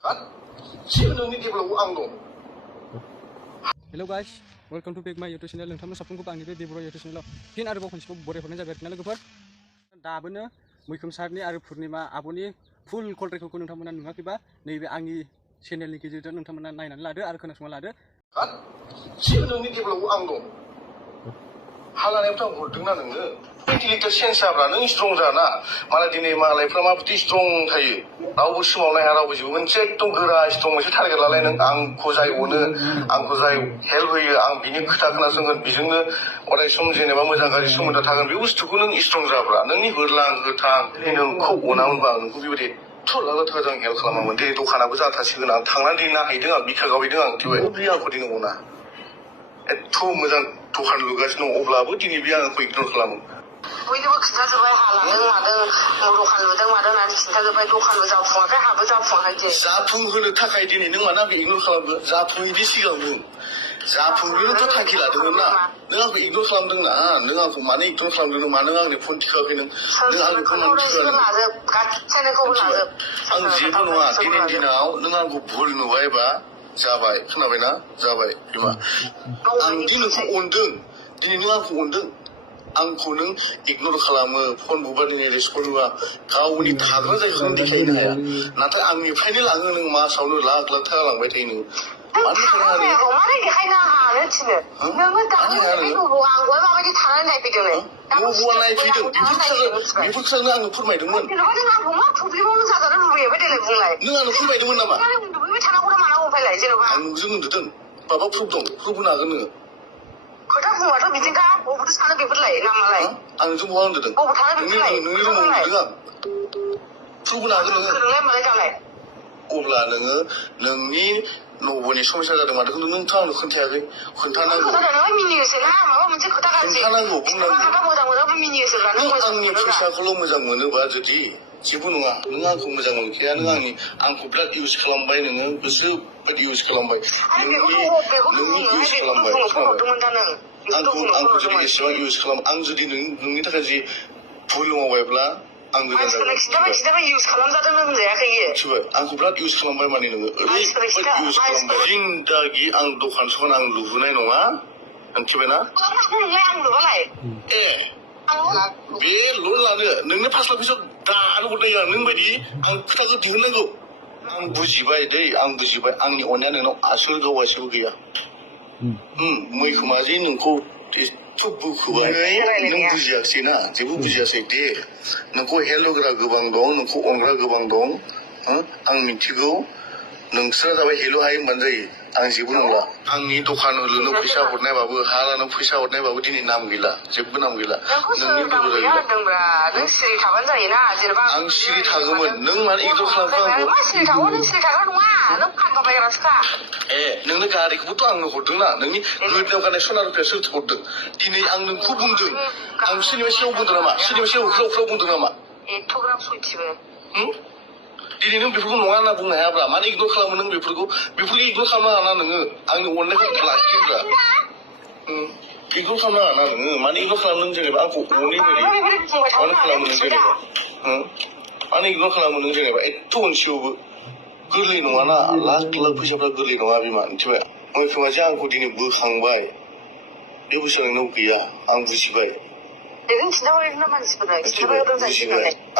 Hello guys, welcome to my YouTube channel. नोंथांमोन साफ्रोमखौबो आंनि बे बर' YouTube channel फिन आरोबाव खनसेखौ बरायहरनाय जाबाय आरोना लोगोफोर। दाबोनो मैखोम सारनि आरो पुर्निमा आब'नि फुल कल रेकर्डखौ नोंथांमोना नुवाखैबा नैबे आंनि चेनेलनि गेजेरजों नोंथांमोना नायनानै लादो आरो खोनासंना लादो। नोंनि डेभेलपआव आं दं। हालानायफ्राव हरदोंना नोङो इन्टेलेक्टुवेल सेन्स जाब्रा नों स्ट्रं जाना मालाय दिनै मालायफ्रा माबायदि स्ट्रं थायो रावबो सोमावनो हाया रावबो जेबो मोनसे एकदम गोरा स्ट्रं मोनसे टारगेट लालाय नों आंखौ जाय अनो आंखौ जाय हेल्प होयो आं बिनि खोथा खोनासंगोन बेजोंनो अराय सम जेनेबा मोजां गाज्रि सोमोन्दो थागोन बे बुस्थुखौ नों स्ट्रं जाब्रा नोंनि होरलां होथां नोंखौ अनामोनबा आं नोंखौ बेबायदि लाख थाखा हेल्प खालामामोन दिनै दखानाबो जाथारसिगोन आं थांनानै दिनै नायहैदों आं बिखा गावहैदों आं थेवबो आंखौ दिनै अना एथ' मोजां दखान लुगासिनो दं अब्लाबो दिनै बे आंखौ इगनर खालामो बयनोबो खिन्थाजोब्बाय हालादों मादों दखान लुदों मादों होननानै खिन्थाजोब्बाय दखानबो जाफुङाखै हाबो जाफुङाखै जाफुंहोनो थाखाय दिनै नों मानो आंखौ इगनर खालामखो जाफुङैनि सिगां बुं जाफुंहोनोथ' थांखि लादोंमोन ना नों आंखौ इगनर खालामदों ना नों आंखौ मानो इगनर खालामदों मानो आंनि फन थिखाखै नों आंनि फन थिखाखै आं जेबो नङा दिनैनि दिनाव नों आंखौ भुल नुबायबा जाबाय खोनाबायना जाबाय बिमा आं दि नोंखौ अनदों दिनै नों आंखौ अनदों आंखौ नों इगनर खालामो फन बुबा दिनै रेसपन्ड होआ गावनि थाग्रा जायगाखौ देखायनो हाया नाथाय आंनिफ्रायनो लाङो नों मासावनो लाख लाख थाखा लांबाय थायो नों मानो देखायनो हानो थिनो नोङो दाखालि आंखौहाय माबायदि थानानै नायफैदों न'आ नायफैदों बेफोरखौनो आंनो फोरमायदोंमोन आंखौ मा थब्लिबावनो जाजानो लुबैयो बे देलाय बुंलाय नों आंनो फोरमायदोंमोन नामा उन्दुबोबाय थानांगौ ना मानांगौ ओमफ्रायलाय जेनेबा आं नोंजों उन्दुदों माबा प्रुफ दं प्रुफ होनो हागोन नोङो खोथा बुङाथ' बिदिनोखा बबेथ' सानो बेफोरलाय नामालाय आं नोंजों बहा उन्दुदों बबाव थानो बेफोरलाय नोंनि रुमाव उन्दुदों आं प्रुफ होनो हागोन नोङो फोरोंलाय मालाय जालाय अब्ला नोङो नोंनि न'बोनि समस्या जादों माथो नोंथ' आंनो खोन्थायाखै खोन्थानांगौ मिनियोसोना माबा मोनसे खोथा गाज्रि खोन्थानांगौ बुंनांगौ मोजां मोजां मिनियोसोब्ला नों आंनि फैसाखौल' मोजां मोनोबा जुदि जेबो नङा नों आंखौ मोजां मोनखाया नों आंखौ बिराद इउज खालामबाय नोङो गोसो बिराद इउज खालामबाय नोंनि इउज खालामबाय आंखौ जुदि एसेबां इउज खालाम आं जुदि नोंनि थाखाय जि भुल मावबायब्ला आं गोदान खिन्थाबाय इउज खालामजादों होनजायाखै आंखौ बिराद इउज खालामबाय माने नोङो ओरैबायदि इउज खालामबाय जिंदागि आं दखान सखान आं लुबोनाय नङा मिथिबायना आं लुबालाय ए बे लन लानो नोंनो 5 लाख फैसा दानो हरदों नों बायदि आं खोथाखौ दिहुननांगौ आं बुजिबाय दै आं बुजिबाय आंनि अननाया नोंनाव आसोल गावासेबो गैया मैखोमा जे नोंखौ एथ' बोखोबाय नों बुजियाखैना जेबो बुजियासै दे नोंखौ हेल्प होग्रा गोबां दं नोंखौ अनग्रा गोबां दं आं मिथिगौ नोंसोरा जाबाय हेल' हायो होनबानो जायो आं जेबो नंला आंनि दखान लुनो फैसा हरनायबाबो हा लानो फैसा हरनायबाबो दिनै नाम गैला जेबो नाम गैला नोंनि नों सिरि थाबानो जायोना जेनेबा आं सिरि थागौमोन नों मानो इगनर खालामखो आंखौ सिरि थागौ नों सिरि थाग्रा नङा नों फानबा बायग्रासोखा नोंनो गारिखौबोथ' आंनो हरदोंना नोंनि गोदोनायाव गाननाय सना रुफाया सोर हरदों दिनै आं नोंखौ बुंदों आं सोरनिबा सिगाङाव बुंदों नामा सोरनिबा सिगाङाव उफ्राव बुंदों नामा एथ'ग्राब सयथिबो दिनै नों बेफोरखौ नङा होनना बुंनो हायाब्रा मानो इगनर खालामो नों बेफोरखौ इगनर खालामनो हाना नोङो आंनि अननायखौ लाखियोब्रा इगनर खालामनो हाना नोङो मानो इगनर खालामो नों जेनेबा आंखौ अनै मानो खालामो नों जेनेबा मानो इगनर खालामो नों जेनेबा एथ' अनसेयावबो गोरलै नङाना लाख लाख फैसाफ्रा गोरलै नङा बिमा मिथिबाय मैखोमा जे आंखौ दिनै बोखांबाय बे बुस्थुआ नोंनाव गैया आं बुजिबाय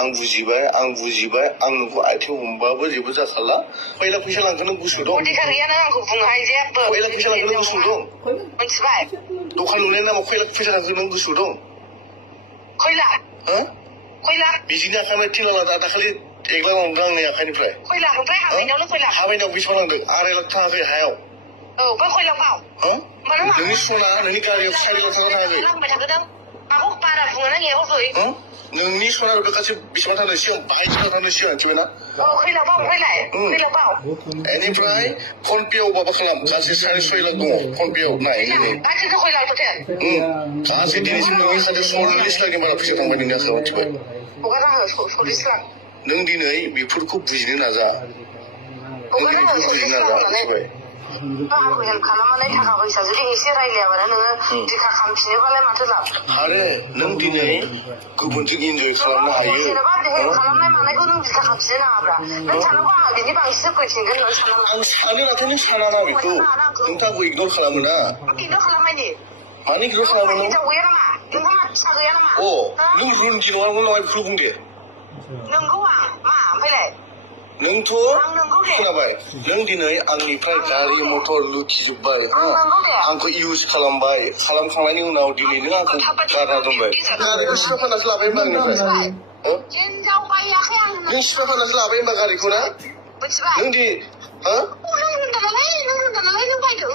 आं बुजिबाय आं नोंखौ आथिं हमबाबो जेबो जाखाला खयला फैसा लांखो नों गोसो दं खयला फैसा लांखो नों गोसो दं मिथिबाय दखान लुनायनि नामाव खयला फैसा लांखो नों गोसो दं खयला बिदिनो आखाइनिफ्राय 3 लाख दाखालि 1 लाख लांदों आंनि आखाइनिफ्राय हाबायनायाव बेसेबां लांदों 2.5 लाख थाङाखै हायाव नोंनि सना नोंनि गारियाव 4 लाख थाखा थाङाखै नोंनि सना रुपा गासै बेसेबां थांदों सिगां 22 लाख थांदों सिगां मिथिबायना बेनिफ्राय फनपेआव माबा खालाम गासै 6.5 लाख दङ फनपेआव नाय गासै दिनैसिम नोंनि खाथियाव 40 लाखनि बारा फैसा थांबाय नोंनि आखायाव मिथिबाय नों दिनै बेफोरखौ बुजिनो नाजा मिथिबाय आंखौ हेल्प खालामनानै थाखा फैसा जुदि एसे रायलायाबानो नोङो दिखा खालामफिनोबालाय माथो लाब आरो नों दिनै गुबुनजों इन्जय खालामनो हायो जेनेबा हेल्प खालामनाय मानायखौ नों दिखा खालामफिननो नाङाब्रा नों सानांगौ आंहा बिनि बांसिन फैफिनगोन होननानै सानांगौ आं सानो नाथाय नों सानाना बेखौ नोंथांखौ इगनर खालामो ना इगनर खालामनायनि मानो इगनर खालामो नों हिनजाव गैया नामा नोंहा फिसा गैया नामा अ नों रुन्जि नङा नङा बेखौ बुंदे नोंगौ आं मा ओमफ्रायलाय नोंथ' खोनाबाय नों दिनै आंनिफ्राय गारि मटर लुथिजोब्बाय आंखौ इउज खालामबाय खालामखांनायनि उनाव दिनै नों आंखौ गारना दोनबाय गारिखौ सिफा फाननासो लाबाय होनबा आंनिफ्राय हिनजाव बायाखै आं नों सिफा फाननासो लाबाय होनबा गारिखौ ना मिथिबाय नों दि हा नों होनदों नालाय नों बायदों